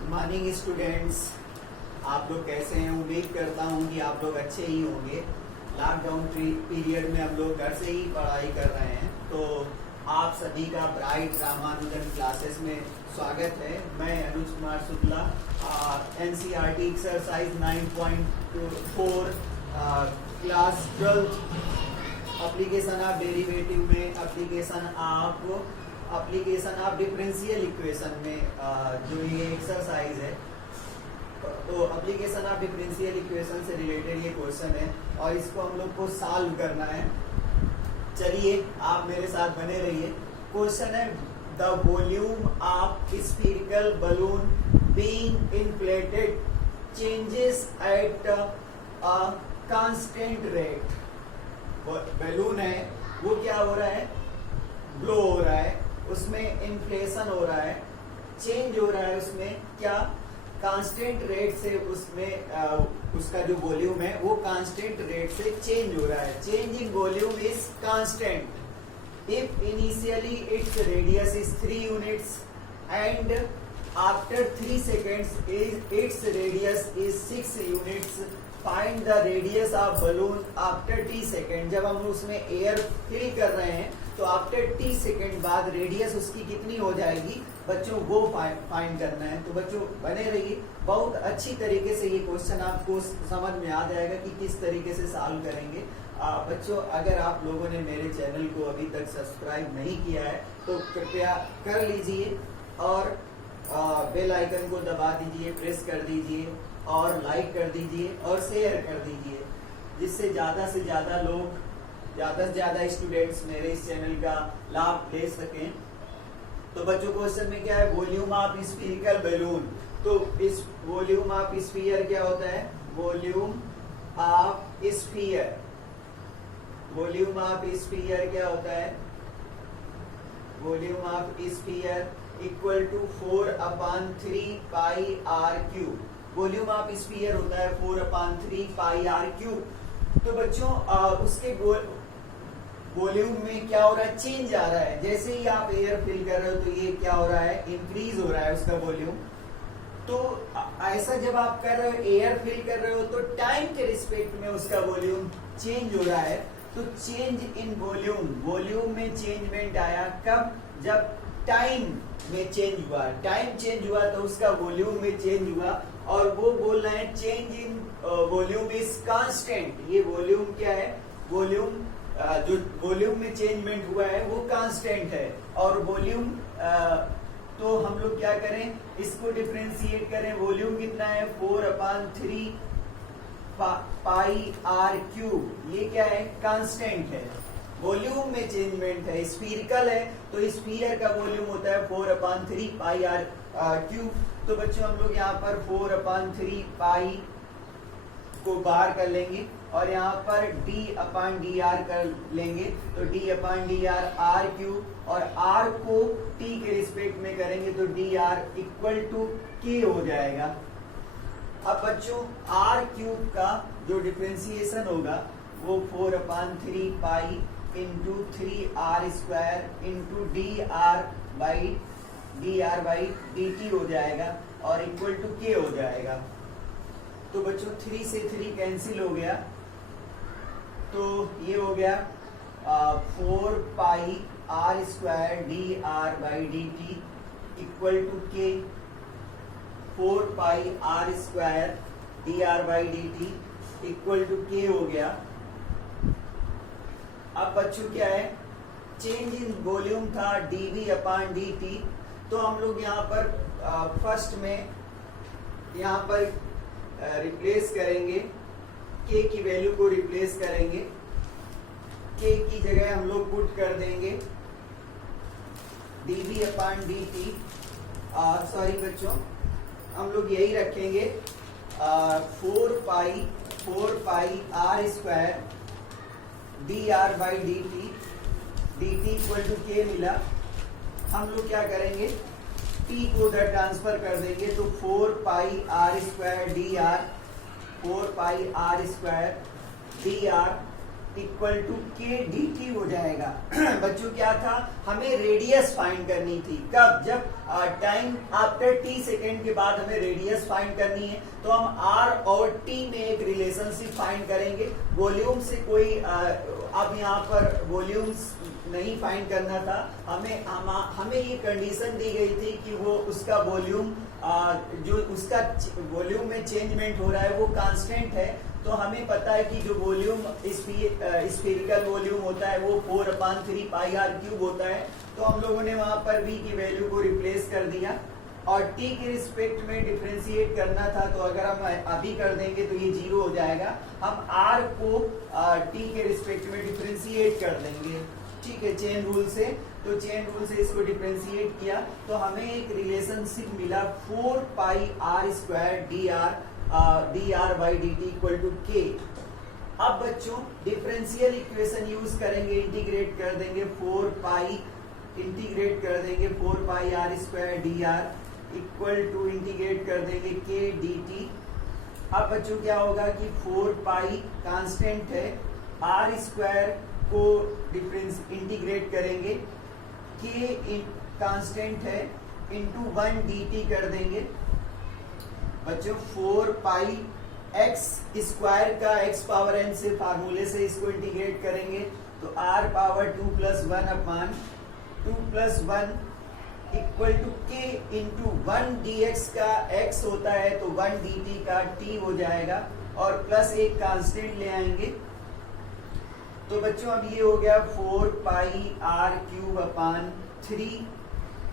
Good morning students. आप लोग कैसे हैं? उम्मीद करता हूं कि आप लोग अच्छे ही होंगे। लॉकडाउन पीरियड में हम लोग घर से ही पढ़ाई कर रहे हैं, तो आप सभी का ब्राइट रामानुजन क्लासेस में स्वागत है। मैं Anuj Kumar Shukla, NCERT exercise 9.4 class 12 application of derivative में एप्लीकेशन ऑफ डिफरेंशियल इक्वेशन में जो ये एक्सरसाइज है, तो एप्लीकेशन ऑफ डिफरेंशियल इक्वेशन से रिलेटेड ये क्वेश्चन है और इसको हम लोग को सॉल्व करना है। चलिए आप मेरे साथ बने रहिए। क्वेश्चन है the volume of spherical balloon being inflated changes at a constant rate. Balloon है वो क्या हो रहा है, ब्लो हो रहा है, उसमें इन्फ्लेशन हो रहा है, चेंज हो रहा है, उसमें क्या कांस्टेंट रेट से उसमें उसका जो वॉल्यूम है वो कांस्टेंट रेट से चेंज हो रहा है। Change in volume is constant if initially its radius is 3 units and after 3 seconds its radius is 6 units. Find the radius of balloon after T second. जब हम उसमें एयर फिल कर रहे हैं तो आफ्टर टी सेकेंड बाद radius उसकी कितनी हो जाएगी बच्चों, वो फाइंड करना है। तो बच्चों बने रहिए, बहुत अच्छी तरीके से ये क्वेश्चन आपको समझ में आ जाएगा कि किस तरीके से सॉल्व करेंगे। बच्चों अगर आप लोगों ने मेरे चैनल को अभी तक सब्सक्राइब नहीं किया है तो कृपया कर लीजिए और बेल आइकन को दबा दीजिए, प्रेस कर दीजिए और लाइक कर दीजिए और शेयर कर दीजिए, जिससे ज्यादा से ज्यादा लोग, ज्यादा से ज्यादा स्टूडेंट्स मेरे इस चैनल का लाभ ले सकें। तो बच्चों क्वेश्चन में क्या है, वॉल्यूम ऑफ स्फीरिकल बैलून। तो इस वॉल्यूम ऑफ स्फीयर क्या होता है, volume of sphere, volume of sphere क्या होता है, volume of sphere equal to 4/3 pi are cube. Volume of sphere होता है 4/3 पाई आर क्यूब। तो बच्चों उसके वॉल्यूम में क्या हो रहा है, चेंज आ रहा है। जैसे ही आप एयर फिल कर रहे हो तो ये क्या हो रहा है, इंक्रीज हो रहा है उसका वॉल्यूम। तो ऐसा जब आप कर रहे हो, एयर फिल कर रहे हो, तो टाइम के रिस्पेक्ट में उसका वॉल्यूम चेंज हो रहा है। तो चेंज इन वॉल्यूम, वॉल्यूम में चेंजमेंट आया कब, जब टाइम में चेंज हुआ, टाइम चेंज हुआ तो उसका वॉल्यूम में चेंज हुआ। और वो बोल रहे हैं change in volume is constant. ये वॉल्यूम क्या है, वॉल्यूम जो वॉल्यूम में चेंजमेंट हुआ है वो कांस्टेंट है। और वॉल्यूम तो हम लोग क्या करें, इसको डिफरेंशिएट करें। वॉल्यूम कितना है, 4/3 पाई आर क्यूब। ये क्या है, कांस्टेंट है, वॉल्यूम में चेंजमेंट है। स्फीरिकल है तो स्फीयर का वॉल्यूम होता है 4/3 पाई आर क्यूब। तो बच्चों हम लोग यहाँ पर 4/3 पाई को बाहर कर लेंगे और यहाँ पर d/dr कर लेंगे। तो d/dr आर क्यूब और r को t के रिस्पेक्ट में करेंगे तो dr इक्वल टू k हो जाएगा। अब बच्चों r क्यूब का जो डिफरेंशिएशन होगा वो 4/3 pi into 3r² into dr by dt हो जाएगा और इक्वल टू k हो जाएगा। तो बच्चों 3 से 3 कैंसिल हो गया, तो ये हो गया 4 pi r² dr by dt equal to k। 4 pi r² dr by dt equal to k हो गया। अब बच्चों क्या है, चेंज इन वॉल्यूम था dv/dt। तो हम लोग यहाँ पर फर्स्ट में यहाँ पर रिप्लेस करेंगे, k की वैल्यू को रिप्लेस करेंगे। k की जगह हम लोग पुट कर देंगे dv/dt। सॉरी बच्चों, हम लोग यही रखेंगे 4 pi r² dr by dt equal to k मिला। हम लोग क्या करेंगे, t को उधर ट्रांसफर कर देंगे तो 4 pi r² dr, 4 pi r² dr equal to k d t हो जाएगा। बच्चों क्या था, हमें रेडियस फाइंड करनी थी। कब? जब टाइम आफ्टर टी सेकेंड के बाद हमें रेडियस फाइंड करनी है, तो हम आर और टी में एक रिलेशनशिप फाइंड करेंगे। वॉल्यूम से कोई अब यहाँ पर वॉल्यूम्स नहीं फाइंड करना था, हमें ये कंडीशन दी गई थी कि वो उसका वॉल्यूम जो उसका वॉल्यूम में चेंजमेंट हो रहा है वो कांस्टेंट है। तो हमें पता है कि जो वॉल्यूम स्फीरिकल वॉल्यूम होता है वो 4/3 पाई आर क्यूब होता है। तो हम लोगों ने वहां पर v की वैल्यू को रिप्लेस कर दिया और t के रिस्पेक्ट में डिफरेंशिएट करना था, तो अगर हम अभी कर देंगे तो ये 0 हो जाएगा। हम r को t के रिस्पेक्ट में डिफरेंशिएट कर देंगे, ठीक है, चेन रूल से। तो चेन रूल से इसको डिफरेंशिएट किया तो हमें एक रिलेशनशिप मिला 4 pi r square d r by d t equal to k. अब बच्चों डिफरेंशियल इक्वेशन यूज करेंगे, इंटीग्रेट कर देंगे 4 पाई, इंटीग्रेट कर देंगे 4 pi r square d r equal to integrate कर देंगे के डी टी। अब बच्चों क्या होगा कि 4 पाई कांस्टेंट है, आर स्क्वायर को डिफरेंस इंटीग्रेट करेंगे, के कांस्टेंट है, इंटू 1 डी टी कर देंगे। बच्चों 4 पाई एक्स स्क्वायर का एक्स पावर एन से फार्मूले से इसको इंटीग्रेट करेंगे तो r power 2 + 1 upon 2 + 1 equal to k into 1 dx का x होता है तो 1 dt का t हो जाएगा और प्लस एक कांस्टेंट ले आएंगे। तो बच्चों अब ये हो गया 4 pi are cube upon 3,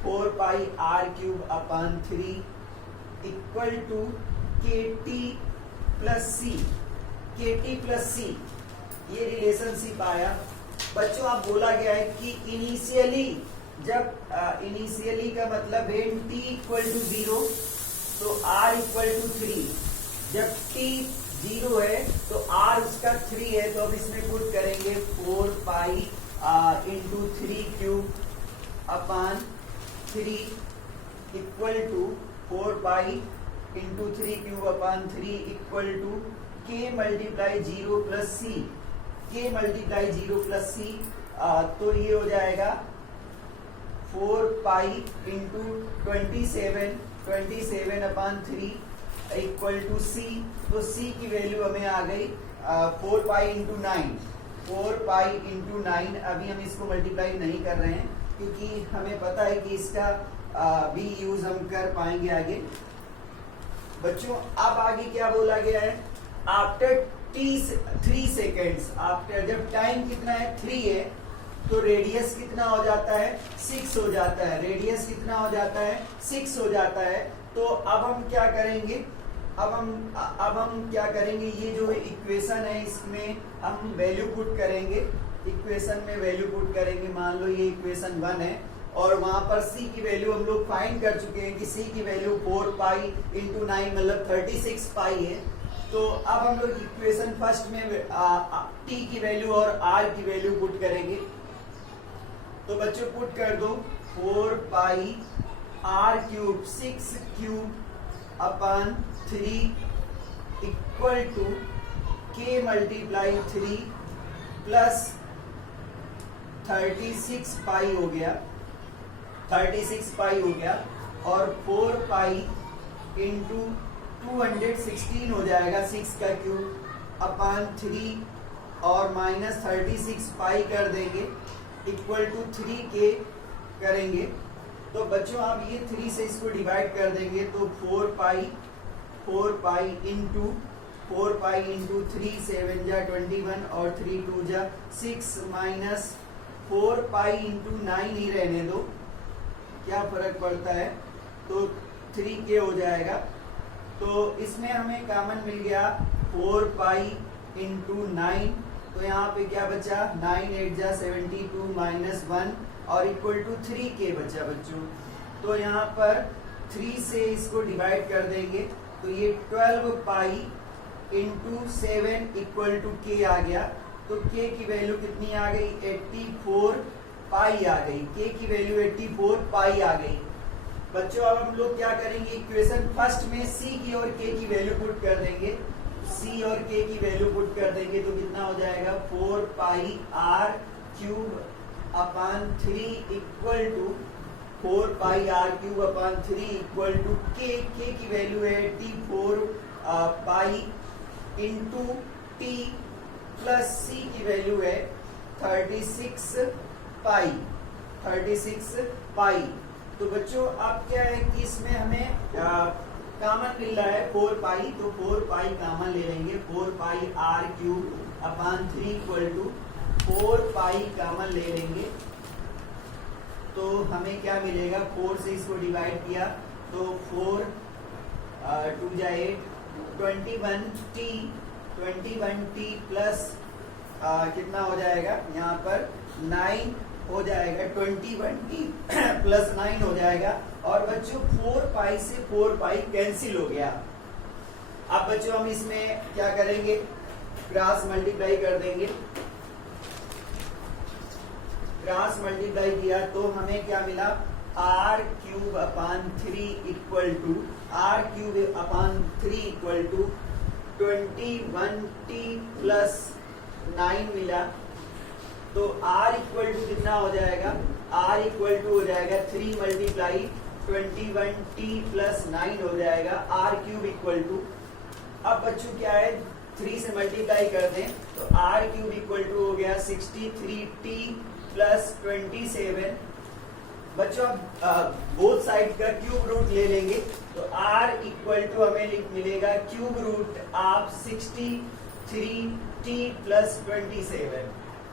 4 pi are cube upon 3 equal to k t plus c, k t plus सी, ये रिलेशनशिप आया। बच्चों आप बोला गया है कि इनिशियली, जब इनिशियली का मतलब है t इक्वल टू 0 तो r इक्वल टू 3, जब t 0 है तो r उसका 3 है, तो अब इसमें पुट करेंगे 4 pi into 3 cube upon 3 equal to 4 pi into 3 cube upon 3 equal to k multiply 0 plus c, k multiply 0 plus सी। तो ये हो जाएगा 4 pi into 27 upon 3 equal to C. तो सी की वैल्यू हमें आ गई 4 पाई इंटू 9, 4 पाई इंटू 9। अभी हम इसको मल्टीप्लाई नहीं कर रहे हैं क्योंकि हमें पता है कि इसका भी यूज हम कर पाएंगे आगे। बच्चों अब आगे क्या बोला गया है, आफ्टर 3 सेकेंड्स, आफ्टर जब टाइम कितना है 3 है तो रेडियस कितना हो जाता है 6 हो जाता है, रेडियस कितना हो जाता है 6 हो जाता है। तो अब हम क्या करेंगे, अब हम क्या करेंगे, ये जो इक्वेशन है इसमें हम वैल्यू पुट करेंगे, इक्वेशन में वैल्यू पुट करेंगे। मान लो ये इक्वेशन 1 है और वहां पर c की वैल्यू हम लोग फाइंड कर चुके हैं कि c की वैल्यू 4 पाई इंटू 9 मतलब 36 पाई है। तो अब हम लोग इक्वेशन फर्स्ट में t की वैल्यू और r की वैल्यू पुट करेंगे। तो बच्चों पुट कर दो 4 pi r cube 6 cube upon 3 equal to k multiply 3 plus 36 pi हो गया, 36 पाई हो गया और 4 पाई इंटू 216 हो जाएगा 6 का क्यूब अपान 3 और माइनस 36 पाई कर देंगे इक्वल टू 3k करेंगे। तो बच्चों आप ये 3 से इसको डिवाइड कर देंगे तो 4 पाई इंटू 3 7 जा 21 और 3 2 जा 6 माइनस 4 पाई इंटू 9 ही रहने दो, क्या फर्क पड़ता है, तो 3k हो जाएगा। तो इसमें हमें कॉमन मिल गया 4 पाई इंटू 9, तो यहाँ पे क्या बचा 9 8 जा 72 माइनस 1 और इक्वल टू 3k बचा बच्चों। तो यहाँ पर 3 से इसको डिवाइड कर देंगे तो ये 12 pi into 7 equal to k आ गया। तो k की वैल्यू कितनी आ गई 84 पाई आ गई, k की वैल्यू 84 पाई आ गई। बच्चों अब हम लोग क्या करेंगे, इक्वेशन फर्स्ट में c की और k की वैल्यू पुट कर देंगे। सी और के की वैल्यू पुट कर देंगे तो कितना हो जाएगा 4 pi are cube upon 3 equal to 4 pi are cube upon 3 equal to k की वैल्यू है t 4 pi into t plus c की वैल्यू है 36 पाई। तो बच्चों अब क्या है कि इसमें हमें कॉमन मिल रहा है 4 पाई, तो 4 पाई कॉमन ले लेंगे। 4 pi are cube upon 3 equal to 4 pi common ले लेंगे तो हमें क्या मिलेगा, 4 से इसको डिवाइड किया तो 4 2 जा 8 21t प्लस कितना हो जाएगा यहाँ पर 9 हो जाएगा, 21t प्लस 9 हो जाएगा। और बच्चों 4 पाई से 4 पाई कैंसिल हो गया। अब बच्चों हम इसमें क्या करेंगे, क्रॉस मल्टीप्लाई कर देंगे। क्रॉस मल्टीप्लाई किया तो हमें क्या मिला, r cube upon 3 equal to 21t plus 9 मिला। तो R इक्वल टू कितना हो जाएगा, R इक्वल टू हो जाएगा 3 मल्टीप्लाई 21t प्लस 9 हो जाएगा R क्यूब इक्वल टू। अब बच्चों क्या है, 3 से मल्टीप्लाई कर दें तो R क्यूब इक्वल टू हो गया 63t प्लस 27। बच्चों अब बोथ साइड का क्यूब रूट ले लेंगे तो R इक्वल टू हमें मिलेगा cube root of 63t plus 27।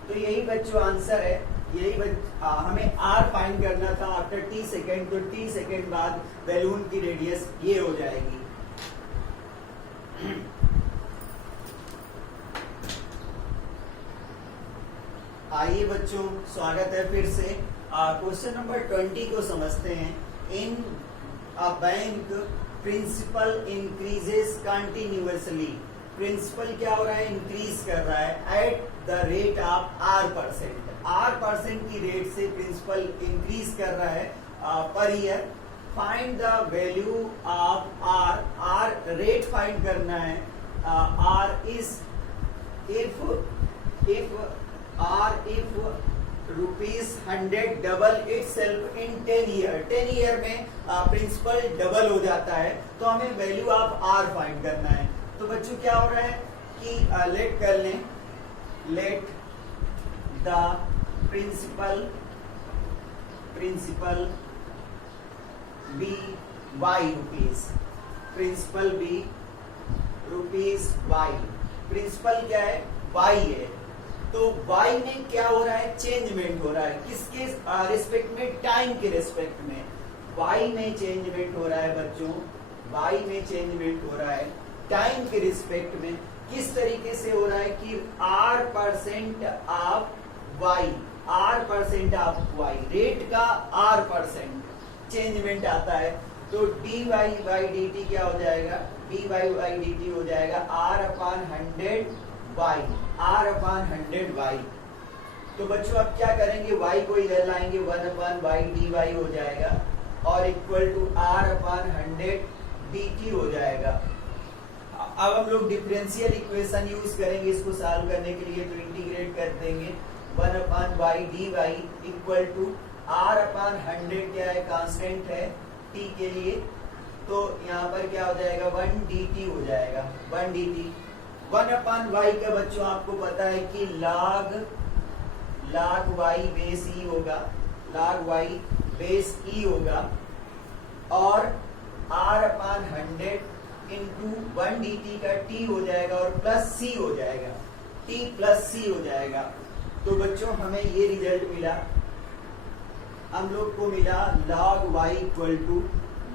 तो यही बच्चों आंसर है। यही हमें R फाइंड करना था आफ्टर t सेकेंड, तो t सेकेंड बाद बैलून की रेडियस ये हो जाएगी। आइए बच्चों, स्वागत है फिर से। क्वेश्चन नंबर 20 को समझते हैं। In a bank principal increases continuously. Principal क्या हो रहा है, इंक्रीज कर रहा है at the rate of R% की रेट से प्रिंसिपल इंक्रीज कर रहा है per year. Find the value of R rate find करना है। R is if ₹100 double itself in 10 year. 10 year में प्रिंसिपल डबल हो जाता है तो हमें वैल्यू ऑफ R फाइंड करना है। तो बच्चों क्या हो रहा है कि लेट कर लें, let the principal be y rupees, principal be rupees y. Principal क्या है, वाई है। तो वाई में क्या हो रहा है, चेंजमेंट हो रहा है। किसके रिस्पेक्ट में, टाइम के रिस्पेक्ट में वाई में चेंजमेंट हो रहा है बच्चों। वाई में चेंजमेंट हो रहा है टाइम के रिस्पेक्ट में। किस तरीके से हो रहा है कि R% of y, R% of y, rate का R% चेंजमेंट आता है। तो dy by dt क्या हो जाएगा, dy by dt हो जाएगा R/100 y, R/100 y। तो बच्चों अब क्या करेंगे, y को इधर लाएंगे, 1/y dy हो जाएगा और इक्वल टू R/100 dt हो जाएगा। अब हम लोग डिफरेंशियल इक्वेशन यूज करेंगे इसको सॉल्व करने के लिए। तो इंटीग्रेट कर देंगे 1/y dy equal to R/100 क्या है, कांस्टेंट है t के लिए। तो यहाँ पर क्या हो जाएगा, 1 dt हो जाएगा, 1 dt। 1/y का बच्चों आपको पता है कि log y बेस e होगा, log y बेस e होगा और R/100 इंटू 1 dt का t हो जाएगा और प्लस c हो जाएगा, t प्लस c हो जाएगा। तो बच्चों हमें ये रिजल्ट मिला, हम लोग को मिला log y equal to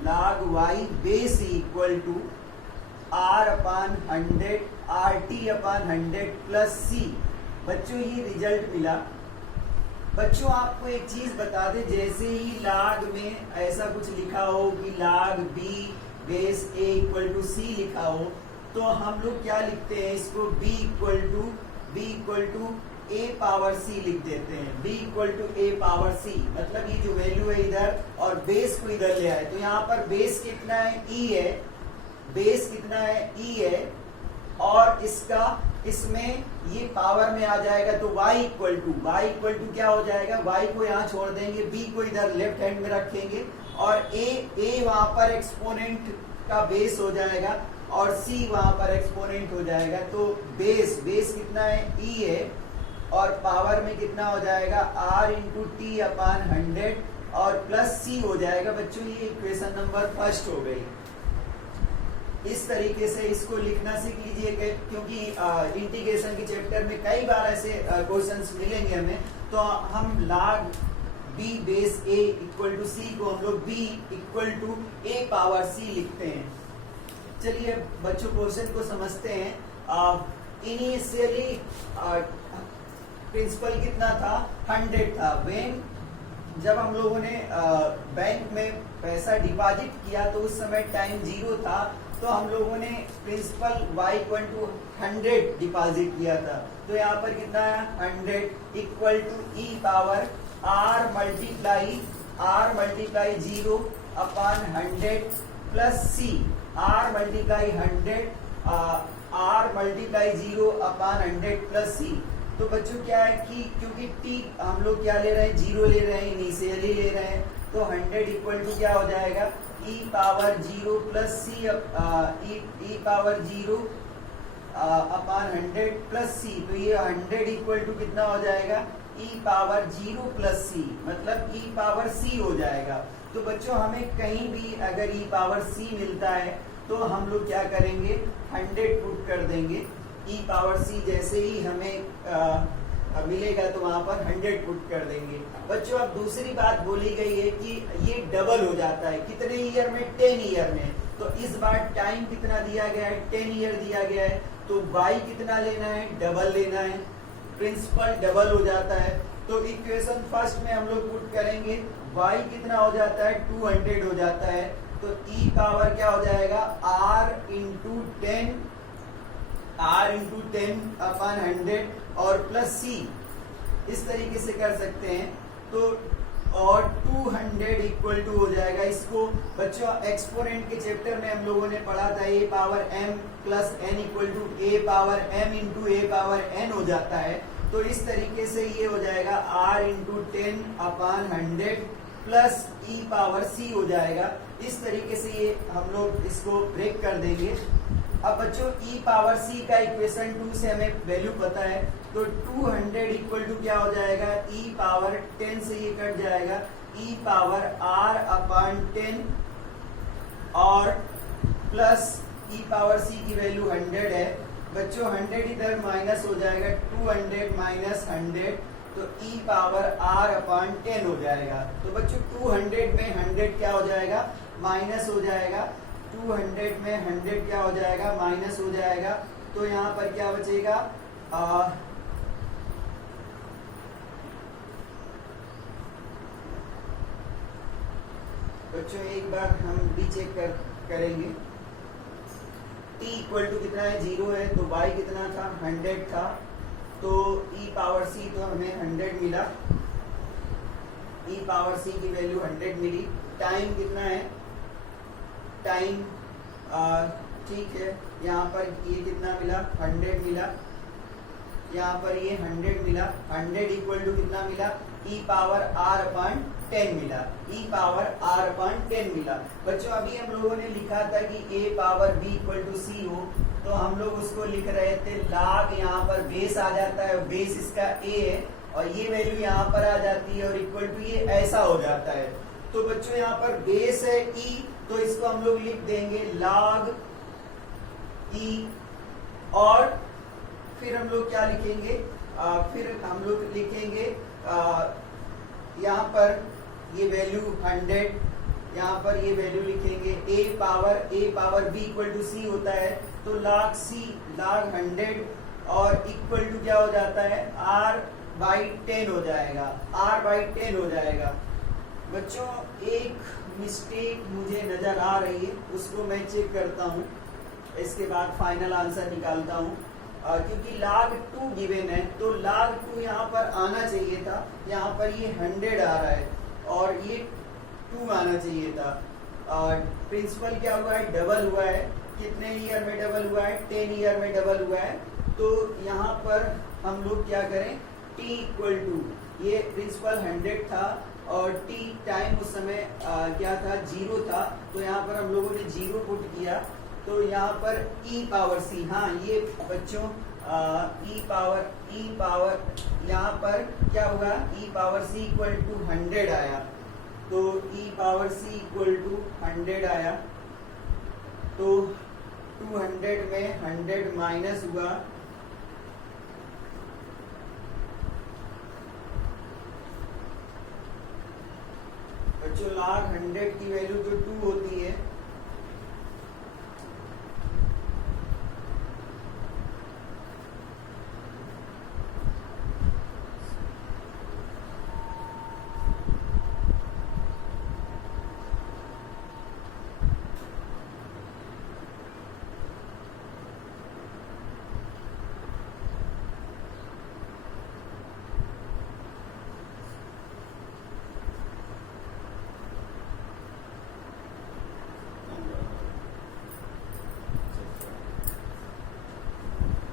log y base equal to R/100 RT/100 plus c। बच्चों ये रिजल्ट मिला। बच्चों आपको एक चीज बता दे, जैसे ही log में ऐसा कुछ लिखा हो कि log b base a equal to c लिखा हो तो हम लोग क्या लिखते हैं, इसको b equal to a power c लिख देते हैं। b equal to a power c मतलब ये जो वैल्यू है इधर और बेस को इधर ले आए। तो यहाँ पर बेस कितना है, e है, बेस कितना है, e है और इसमें ये पावर में आ जाएगा तो y इक्वल टू क्या हो जाएगा, y को यहाँ छोड़ देंगे, b को इधर लेफ्ट हैंड में रखेंगे और a वहां पर एक्सपोनेंट का बेस हो जाएगा और c वहां पर एक्सपोनेंट हो जाएगा। तो बेस कितना है, e है और पावर में कितना हो जाएगा r इंटू टी अपान 100 और प्लस c हो जाएगा। बच्चों ये इक्वेशन नंबर फर्स्ट हो गई। इस तरीके से इसको लिखना सीख लीजिए क्योंकि इंटीग्रेशन के चैप्टर में कई बार ऐसे क्वेश्चंस मिलेंगे हमें। तो हम log b base a equal to c को हम लोग b equal to a power c लिखते हैं। चलिए बच्चों क्वेश्चन को समझते हैं। इनिशियली प्रिंसिपल कितना था, 100 था। व्हेन जब हम लोगों ने बैंक में पैसा डिपॉजिट किया तो उस समय टाइम 0 था, तो हम लोगों ने principal y equal to 100 deposit किया था। तो यहाँ पर कितना है 100 equal to e power r multiply 0 upon 100 plus c r multiply 0 upon 100 plus c। तो बच्चों क्या है कि क्योंकि t हम लोग क्या ले रहे हैं, 0 ले रहे हैं, इनिशियली ले रहे हैं, तो 100 इक्वल टू क्या हो जाएगा e पावर 0 प्लस सी ई पावर 0 अपान 100 प्लस सी। तो ये 100 इक्वल टू कितना हो जाएगा e पावर 0 प्लस सी, मतलब e पावर c हो जाएगा। तो बच्चों हमें कहीं भी अगर e पावर c मिलता है तो हम लोग क्या करेंगे 100 पुट कर देंगे। e पावर c जैसे ही हमें मिलेगा तो वहां पर 100 पुट कर देंगे। बच्चों अब दूसरी बात बोली गई है कि ये डबल हो जाता है, कितने ईयर में, 10 ईयर में। तो इस बार टाइम कितना दिया गया है, 10 ईयर दिया गया है। तो y कितना लेना है, डबल लेना है, प्रिंसिपल डबल हो जाता है। तो इक्वेशन फर्स्ट में हम लोग पुट करेंगे, y कितना हो जाता है 200 हो जाता है। तो e पावर क्या हो जाएगा r इंटू 10 अपान 100 और प्लस c, इस तरीके से कर सकते हैं। तो और 200 इक्वल टू हो जाएगा। इसको बच्चों एक्सपोनेंट के चैप्टर में हम लोगों ने पढ़ा था, a power m plus n equal to a power m into a power n हो जाता है। तो इस तरीके से ये हो जाएगा r इंटू 10 अपान 100 प्लस e पावर c हो जाएगा। इस तरीके से ये हम लोग इसको ब्रेक कर देंगे। अब बच्चों e पावर c का इक्वेशन 2 से हमें वैल्यू पता है, तो 200 इक्वल टू क्या हो जाएगा e पावर 10 से ये कट जाएगा, e पावर r अपान 10 और प्लस e पावर c की वैल्यू 100 है। बच्चों 100 इधर माइनस हो जाएगा, 200 माइनस 100, तो e पावर r अपान 10 हो जाएगा। तो बच्चों 200 में 100 क्या हो जाएगा, माइनस हो जाएगा, 200 में 100 क्या हो जाएगा, माइनस हो जाएगा। तो यहाँ पर क्या बचेगा, बच्चों एक बार हम भी चेक करेंगे। t इक्वल टू कितना है, 0 है, तो y कितना था 100 था, तो e पावर c तो हमें 100 मिला, e पावर c की वैल्यू 100 मिली। टाइम कितना है, टाइम ठीक है, यहाँ पर ये कितना मिला 100 मिला, यहाँ पर ये 100 मिला, 100 इक्वल टू कितना मिला e पावर r अपान 10 मिला, e पावर r अपान 10 मिला। बच्चों अभी हम लोगों ने लिखा था कि a power b equal to c हो, तो हम लोग उसको लिख रहे थे log, यहाँ पर बेस आ जाता है, बेस इसका a है और ये वैल्यू यहाँ पर आ जाती है और इक्वल टू ये ऐसा हो जाता है। तो बच्चों यहाँ पर बेस है e, तो इसको हम लोग लिख देंगे log e और फिर हम लोग क्या लिखेंगे, फिर हम लोग लिखेंगे यहाँ पर ये वैल्यू 100, यहाँ पर ये वैल्यू लिखेंगे a power b equal to c होता है, तो log c log 100 और इक्वल टू क्या हो जाता है r बाई 10 हो जाएगा, r बाई 10 हो जाएगा। बच्चों एक मिस्टेक मुझे नजर आ रही है, उसको मैं चेक करता हूँ, इसके बाद फाइनल आंसर निकालता हूँ। क्योंकि log 2 गिवन है, तो log 2 यहाँ पर आना चाहिए था, यहाँ पर ये 100 आ रहा है और ये 2 आना चाहिए था। प्रिंसिपल क्या हुआ है, डबल हुआ है। कितने ईयर में डबल हुआ है, 10 ईयर में डबल हुआ है। तो यहाँ पर हम लोग क्या करें, t इक्वल टू, ये प्रिंसिपल 100 था और t टाइम उस समय क्या था, 0 था। तो यहाँ पर हम लोगों ने 0 पुट किया। तो यहाँ पर e पावर c, हाँ ये बच्चों e पावर यहाँ पर क्या होगा, e power c equal to 100 आया। तो e power c equal to 100 आया। तो 200 में 100 माइनस हुआ, बच्चों log 100 की वैल्यू तो 2 होती है।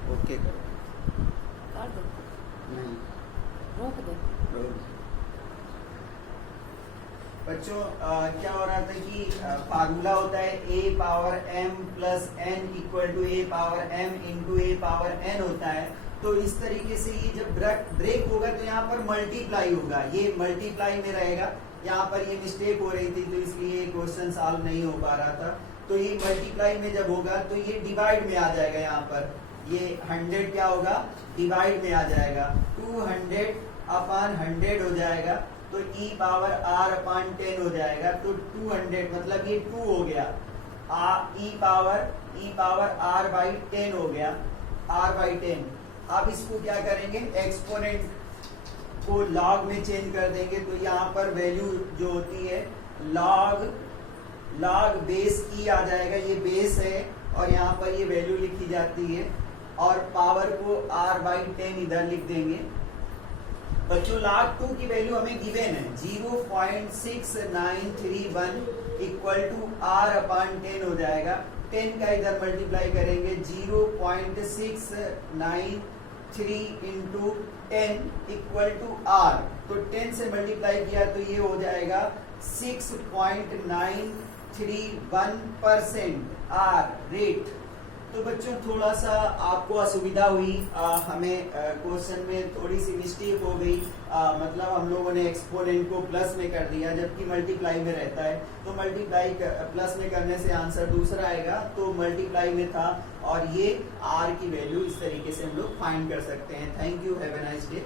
ओके करो, कर दो, नहीं रोक दो। बच्चों क्या हो रहा था कि फार्मूला होता है a power m plus n equal to a power m into a power n होता है। तो इस तरीके से ये जब ब्रेक होगा तो यहाँ पर मल्टीप्लाई होगा, ये मल्टीप्लाई में रहेगा। यहाँ पर ये मिस्टेक हो रही थी तो इसलिए क्वेश्चन सॉल्व नहीं हो पा रहा था। तो ये मल्टीप्लाई में जब होगा तो ये डिवाइड में आ जाएगा। यहाँ पर ये 100 क्या होगा, डिवाइड में आ जाएगा। 200 अपॉन 100 हो जाएगा। तो e पावर r अपॉन 10 हो जाएगा। तो 200 मतलब ये 2 हो गया, e पावर r बाई 10 हो गया, r बाई 10। अब इसको क्या करेंगे, एक्सपोनेंट को लॉग में चेंज कर देंगे। तो यहाँ पर वैल्यू जो होती है लॉग बेस e आ जाएगा, ये बेस है और यहाँ पर ये वैल्यू लिखी जाती है और पावर को r बाई 10 इधर लिख देंगे। बच्चों log 2 की वैल्यू हमें गिवन है 0.6931 इक्वल टू r अपॉन 10 हो जाएगा। 10 का इधर मल्टीप्लाई करेंगे, 0.693 इंटू 10 इक्वल टू r। तो 10 से मल्टीप्लाई किया तो ये हो जाएगा 6.931% r रेट। तो बच्चों थोड़ा सा आपको असुविधा हुई, हमें क्वेश्चन में थोड़ी सी मिस्टेक हो गई। मतलब हम लोगों ने एक्सपोनेंट को प्लस में कर दिया जबकि मल्टीप्लाई में रहता है। तो मल्टीप्लाई प्लस में करने से आंसर दूसरा आएगा, तो मल्टीप्लाई में था। और ये r की वैल्यू इस तरीके से हम लोग फाइंड कर सकते हैं। Thank you, have a nice day.